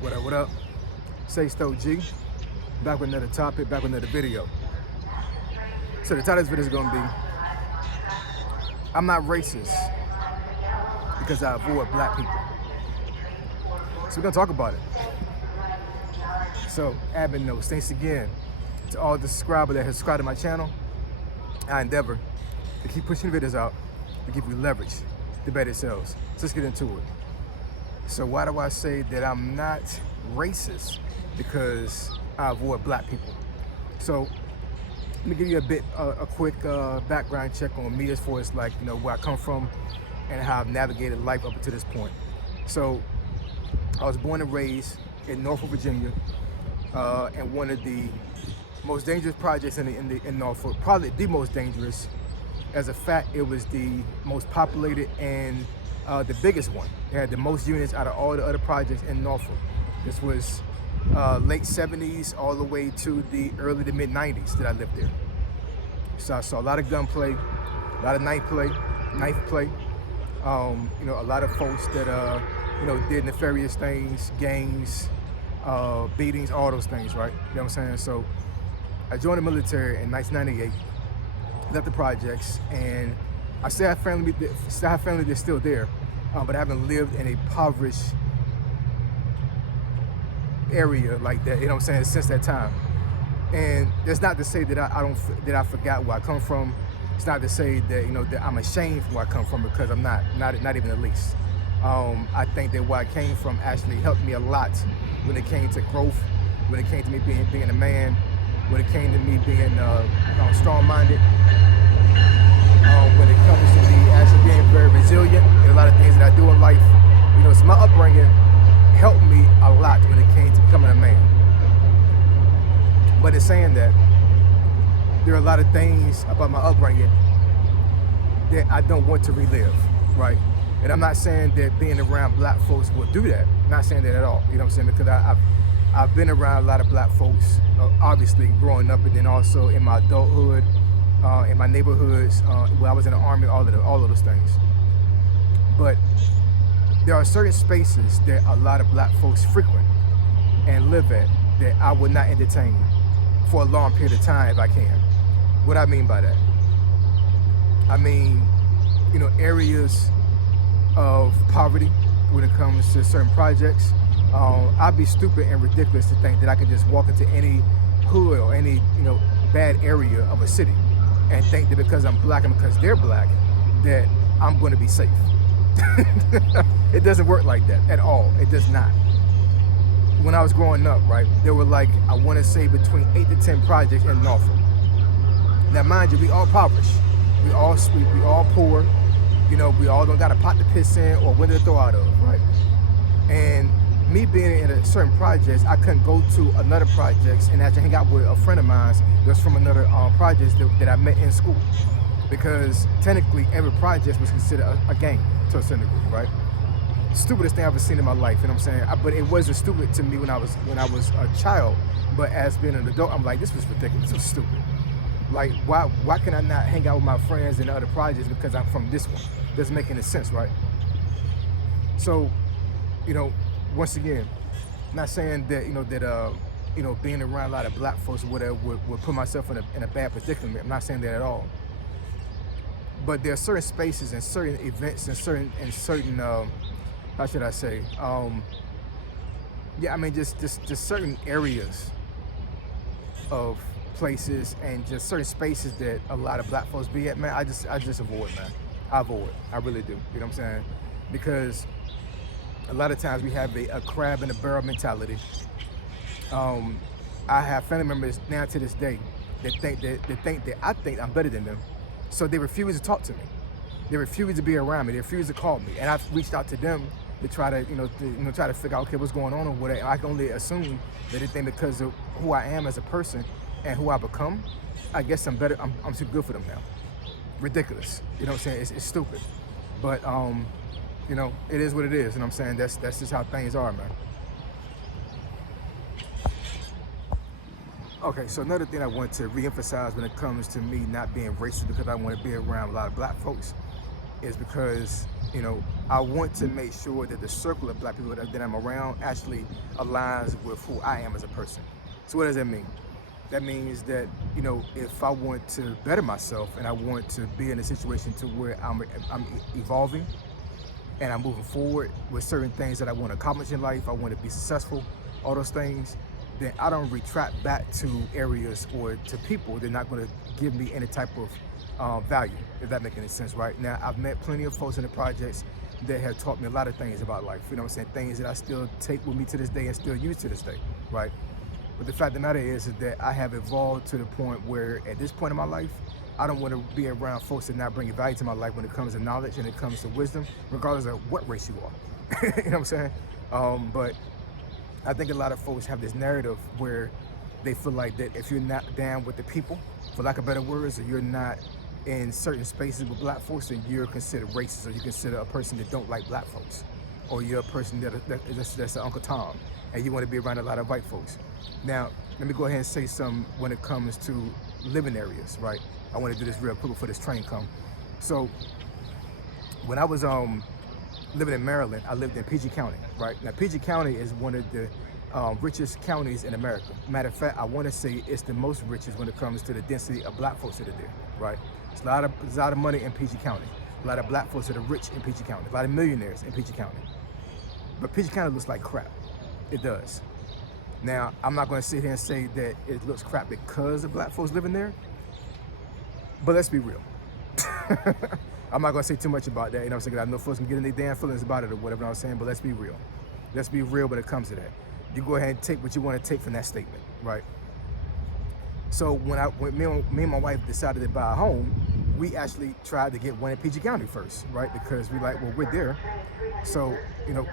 What up? Say Stoke G. Back with another topic, back with another video. So the title of this video is gonna be, I'm not racist because I avoid black people. So we're gonna talk about it. So admin notes, thanks again to all the subscribers that have subscribed to my channel. I endeavor to keep pushing videos out to give you leverage to better sales. So let's get into it. So why do I say that I'm not racist? Because I avoid black people. So let me give you a quick background check on me as far as like, where I come from and how I've navigated life up to this point. So I was born and raised in Norfolk, Virginia, and one of the most dangerous projects in Norfolk, probably the most dangerous. As a fact, it was the most populated and the biggest one. It had the most units out of all the other projects in Norfolk. This was late 70s all the way to the early to mid 90s that I lived there. So I saw a lot of gunplay, a lot of knife play, a lot of folks that did nefarious things, gangs, beatings, all those things, right? You know what I'm saying? So I joined the military in 1998, left the projects, and I still have family that's still there, but I haven't lived in a impoverished area like that, you know what I'm saying, since that time. And that's not to say that I forgot where I come from. It's not to say that that I'm ashamed from where I come from, because I'm not even the least. I think that where I came from actually helped me a lot when it came to growth, when it came to me being a man, when it came to me being strong-minded, when it comes to me actually being very resilient in a lot of things that I do in life. So my upbringing helped me a lot when it came to becoming a man. But in saying that, there are a lot of things about my upbringing that I don't want to relive, right? And I'm not saying that being around black folks will do that. I'm not saying that at all, you know what I'm saying? Because I've been around a lot of black folks, obviously growing up, and then also in my adulthood, in my neighborhoods, when I was in the Army, all of those things. But there are certain spaces that a lot of black folks frequent and live at that I would not entertain for a long period of time if I can. What I mean by that? I mean, areas of poverty when it comes to certain projects. I'd be stupid and ridiculous to think that I could just walk into any hood or any bad area of a city and think that because I'm black and because they're black that I'm going to be safe. It doesn't work like that at all. It does not. When I was growing up, right, there were I want to say between 8 to 10 projects in Norfolk. Now, mind you, we all impoverished. We all sweet. We all poor. We all don't got a pot to piss in or window to throw out of, right? And me being in a certain projects, I couldn't go to another projects and actually hang out with a friend of mine that's from another projects that I met in school. Because technically, every project was considered a gang to a certain degree, right? Stupidest thing I've ever seen in my life, you know what I'm saying? But it wasn't stupid to me when I was a child. But as being an adult, I'm like, this was ridiculous. This was stupid. Like, why can I not hang out with my friends in other projects because I'm from this one? Doesn't make any sense, right? So, once again, not saying that being around a lot of black folks or whatever would put myself in a bad predicament. I'm not saying that at all. But there are certain spaces and certain events and certain how should I say? Just certain areas of places and just certain spaces that a lot of black folks be at, man. I just avoid, man. I avoid. I really do. You know what I'm saying? Because a lot of times we have a crab in a barrel mentality. I have family members now to this day that think that I think I'm better than them, so they refuse to talk to me. They refuse to be around me. They refuse to call me, and I've reached out to them to try to try to figure out, okay, what's going on or whatever. I can only assume that they think because of who I am as a person and who I become, I guess I'm better. I'm too good for them now. Ridiculous. You know what I'm saying? It's stupid, but it is what it is. You know what I'm saying? That's just how things are, man. Okay, so another thing I want to reemphasize when it comes to me not being racist because I want to be around a lot of black folks is because You know, I want to make sure that the circle of black people that I'm around actually aligns with who I am as a person. So what does that mean? That means that, you know, if I want to better myself and I want to be in a situation to where I'm evolving and I'm moving forward with certain things that I want to accomplish in life, I want to be successful, all those things, then I don't retract back to areas or to people that are not going to give me any type of value, if that makes any sense, right? Now, I've met plenty of folks in the projects that have taught me a lot of things about life, you know what I'm saying? Things that I still take with me to this day and still use to this day, right? But the fact of the matter is that I have evolved to the point where at this point in my life, I don't want to be around folks that not bring value to my life when it comes to knowledge and it comes to wisdom, regardless of what race you are. You know what I'm saying? But I think a lot of folks have this narrative where they feel like that if you're not down with the people, for lack of better words, or you're not in certain spaces with black folks, then you're considered racist, or you consider a person that don't like black folks, or you're a person that's an Uncle Tom, and you want to be around a lot of white folks. Now, let me go ahead and say something when it comes to living areas, right? I want to do this real quick before this train comes. So, when I was living in Maryland, I lived in PG County, right? Now, PG County is one of the richest counties in America. Matter of fact, I want to say it's the most richest when it comes to the density of black folks that are there, right? There's a lot of money in PG County. A lot of black folks that are rich in PG County. A lot of millionaires in PG County. But PG County looks like crap. It does. Now, I'm not going to sit here and say that it looks crap because of black folks living there, but let's be real. I'm not going to say too much about that, you know what I'm saying? I know folks can get in their damn feelings about it or whatever I'm saying, but let's be real. Let's be real when it comes to that. You go ahead and take what you want to take from that statement, right? So when me and my wife decided to buy a home, we actually tried to get one in PG County first, right? Because we like, well, we're there. So, you know,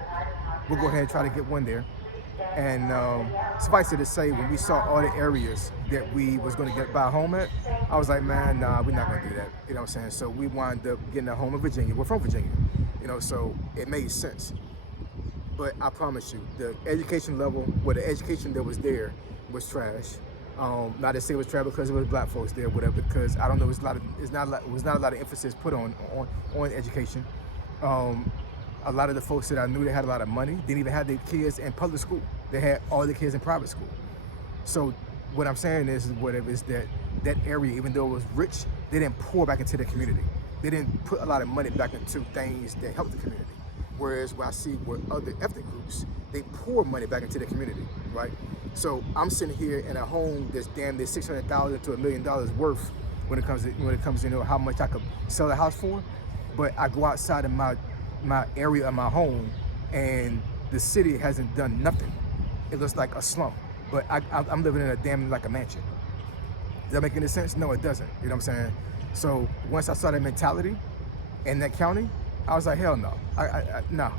we'll go ahead and try to get one there. And suffice it to say, when we saw all the areas that we was going to buy a home at, I was like, man, nah, we're not going to do that. You know what I'm saying? So we wound up getting a home in Virginia. We're from Virginia, you know, so it made sense. But I promise you, the education level, well, the education that was there was trash. Not to say it was trash because it was black folks there, whatever. Because I don't know, it was not a lot of emphasis put on education. A lot of the folks that I knew that had a lot of money didn't even have their kids in public school. They had all their kids in private school. So what I'm saying is whatever is that area, even though it was rich, they didn't pour back into the community. They didn't put a lot of money back into things that helped the community. Whereas what I see with other ethnic groups, they pour money back into the community, right? So I'm sitting here in a home that's damn near $600,000 to $1 million worth when it comes to you know how much I could sell a house for, but I go outside of my area of my home and the city hasn't done nothing. It looks like a slum, but I'm living in a damn like a mansion. Does that make any sense? No, it doesn't. You know what I'm saying? So once I saw that mentality in that county, I was like, hell no, no,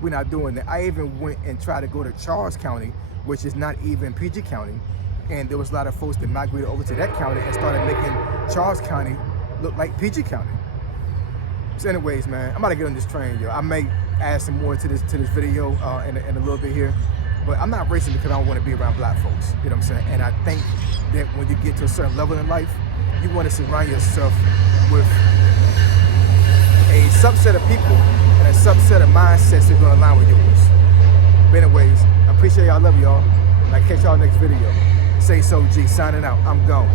we're not doing that. I even went and tried to go to Charles County, which is not even PG County, and there was a lot of folks that migrated over to that county and started making Charles County look like PG County. So anyways, man, I'm about to get on this train, yo. I may add some more to this video in a little bit here, but I'm not racing because I don't want to be around black folks, you know what I'm saying? And I think that when you get to a certain level in life, you want to surround yourself with a subset of people and a subset of mindsets that are going to align with yours. But anyways, I appreciate y'all. I love y'all. And I catch y'all next video. Say so, G. Signing out. I'm gone.